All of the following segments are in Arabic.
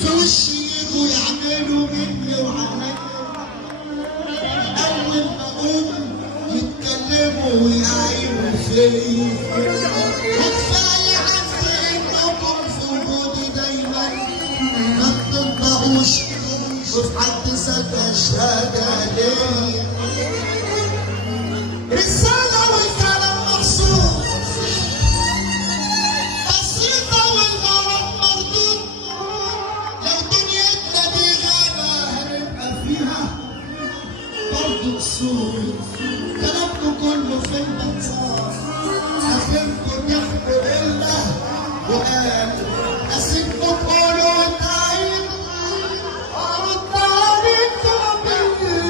في وشي يجوا يعملوا مني وعليا، أول ما أقوم يتكلموا ويعيبوا فيا، وكفاية عندي إنكم في وجودي دايما ما بتنطقوش وفي حد ذاتها شهادة ليا. رسالة والكلام مقصود، بسيطة والغرض مردود. لو دنيتنا دي غابة هنبقى فيها برضه قصور. كلامكم كله في المنظار، آخركم تحكوا بالله وقال أسيبكم تقولوا وتعيد أرد عليكم بالأفعال.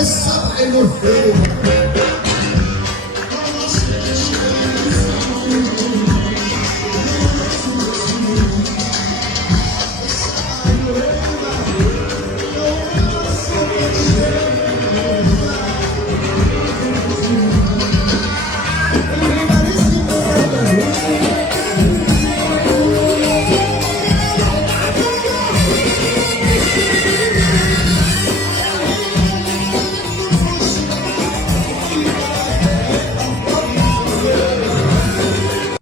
السبع له